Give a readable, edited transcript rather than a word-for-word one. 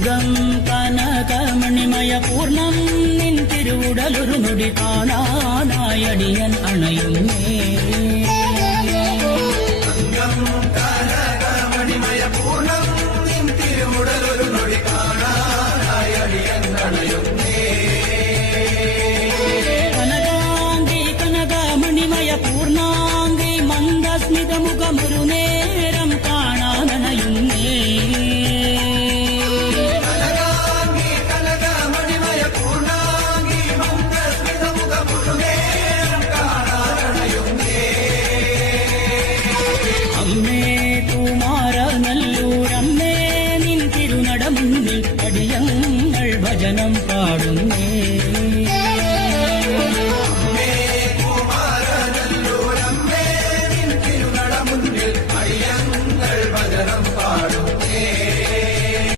അംഗം കനകമണിമയ പൂർണ്ണം നിൻ തിരുവുടലൊരു നൊടി കാണാനായടിയൻ അണയുന്നേ. അംഗം കനകമണിമയ പൂർണ്ണം നിൻ തിരുവുടലൊരു നൊടി കാണാനായടിയൻ അണയുന്നേ. കനകാംഗി കനകമണിമയ പൂർണ്ണാംഗി മന്ദസ്മിതമുഖമൊരു നേരം കാണാനണയുന്നേ. അമ്മേ കുമാര നല്ലൂരമ്മേ നിൻ തിരുനടമുന്നിൽ അടിയങ്ങൾ ഭജനം പാടുന്നു.